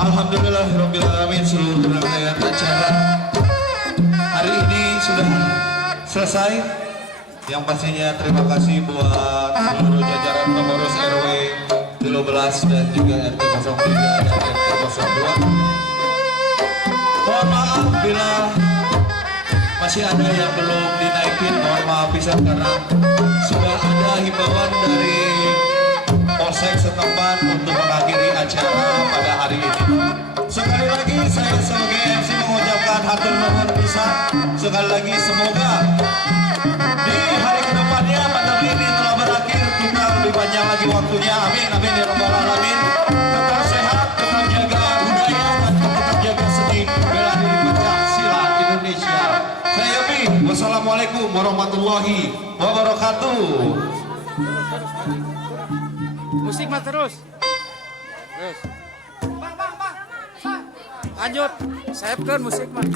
Alhamdulillahirrahmanirrahim, seluruh rangkaian acara hari ini sudah selesai. Yang pastinya terima kasih buat seluruh jajaran pengurus RW 12 dan juga RT 03 dan RT 02. Mohon maaf bila masih ada yang belum dinaikin, mohon maaf bisa karena sudah ada himbauan dari Polsek setempat untuk mengakhiri acara pada hari ini. Sekali lagi saya sebagai MC mengucapkan hatur nuhun pisan. Sekali lagi semoga di hari kedepannya pandemi ini telah berakhir, kita lebih banyak lagi waktunya. Amin amin ya rabbal alamin. Tetap sehat, tetap jaga budaya dan tetap jaga seni bela diri Pancasila Indonesia. Saya Yobi. Wassalamualaikum warahmatullahi wabarakatuh. Musik mas terus. Lanjut, siapkan musik mas.